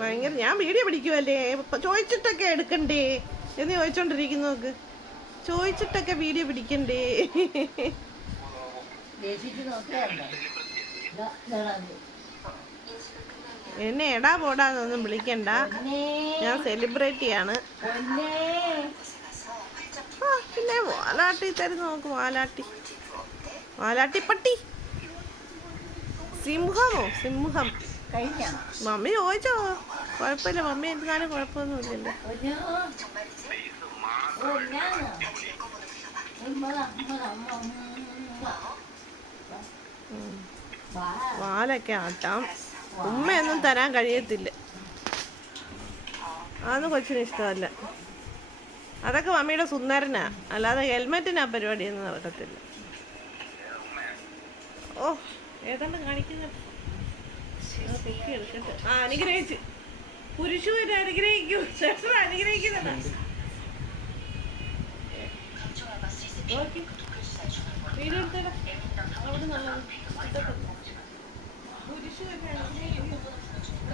ഭയങ്കര ഞാൻ വീഡിയോ പിടിക്കുവല്ലേ, ചോദിച്ചിട്ടൊക്കെ എടുക്കണ്ടേ എന്ന് ചോദിച്ചോണ്ടിരിക്കുന്നു. നോക്ക്, ചോദിച്ചിട്ടൊക്കെ വീഡിയോ പിടിക്കണ്ടേ. എന്നെ എടാ പോടാന്നൊന്നും വിളിക്കണ്ട, ഞാൻ സെലിബ്രിറ്റിയാണ്. പിന്നെ വാലാട്ടി തരുന്ന നോക്ക്, വാലാട്ടി പട്ടി, സിംഹമോ സിംഹം. മമ്മി ചോദിച്ചോ, കുഴപ്പമില്ല, മമ്മി എന്തിനാലും കുഴപ്പമൊന്നുമില്ലല്ലോ. വാലൊക്കെ ആട്ടാം, ഉമ്മയൊന്നും തരാൻ കഴിയത്തില്ല, അതൊന്നും കൊച്ചിന് ഇഷ്ടമല്ല. അതൊക്കെ മമ്മിയുടെ സുന്ദരനാ, അല്ലാതെ ഹെൽമെറ്റിനാ പരിപാടിയൊന്നും നടക്കത്തില്ല. ഓ ഏതാണ്ട് കാണിക്കുന്ന എടുക്കട്ടെ. അനുഗ്രഹിച്ച് പുരുഷൂര് അനുഗ്രഹിക്കൂ, അനുഗ്രഹിക്കുന്നുണ്ട്. വീഡിയോ എടുത്തടാ, അവിടെ നല്ലത് പുരുഷൂര് അനുഗ്രഹിക്കൂ,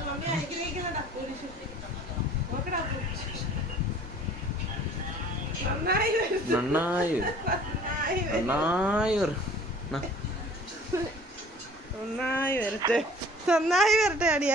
മമ്മി അനുഗ്രഹിക്കുന്നുണ്ടാ പുരുഷു. നോക്കടാ, നന്നായി വരട്ടെ, നന്നായി വരട്ടെ അടിയാ.